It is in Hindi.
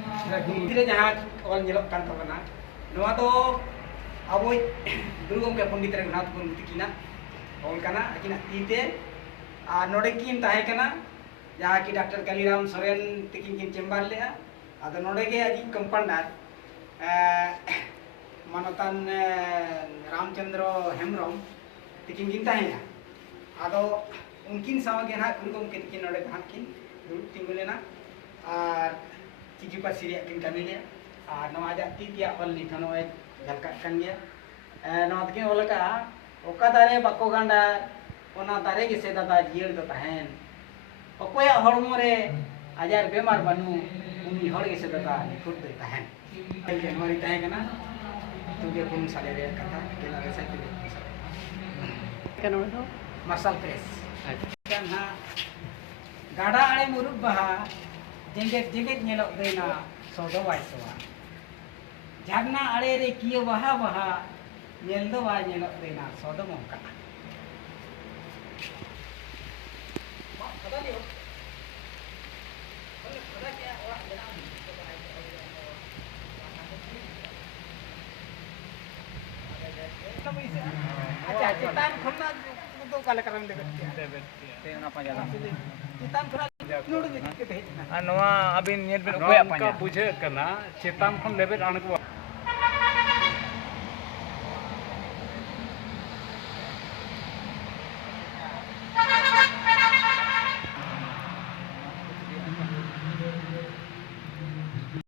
धीरे जहाँ ऑल निलोक कान तबना नवा तो अब गुरु गमके पंडित रघुनाथ मुर्मू तकिना ऑल कना अकिना तीते आ नोडे किन ताहे कना जहाँ की डॉक्टर कालीराम सोरेन तकिन किन चेम्बर ले आदो नोडे के अजी कंपाउंडर मानतान रामचंद्र हेम्ब्रम तकिन किन ताहे आदो उनकिन सामगे ना गुरु गमके तकिन नोडे धान किन दुरुब तिंगु लेना और चिकी पासी रिया किन कमी ले और नवा जा तीतिया ऑल निथनो ए झलका कन गया नवा तकिन ऑल का ओका दारे बाको गांडा ओना दारे के से दादा जियल दो तहन ओकोया हड़मो रे आजार बेमार बनू उनी हड़ के से दादा निफुट दे तहन जनवरी तहे कना तुगे पुन साले रे कथा केला रे साइकिल कनो दो मार्शल प्रेस अच्छा गाड़ा आड़े मुरुब बहा जेंगेत जेंगेत नेलोक देना सोदो वाइसवा झरना आड़े रे कियो बहा बहा नेल दो वाय नेलोक देना सोदो मोका अच्छा चितान खन्ना तो काले करम देबे ते ना पाजाला चितान खरा नोड दे के ते नवा अबिन नेल बे ओया पाजा बुझे कना चितान खन लेबे आनको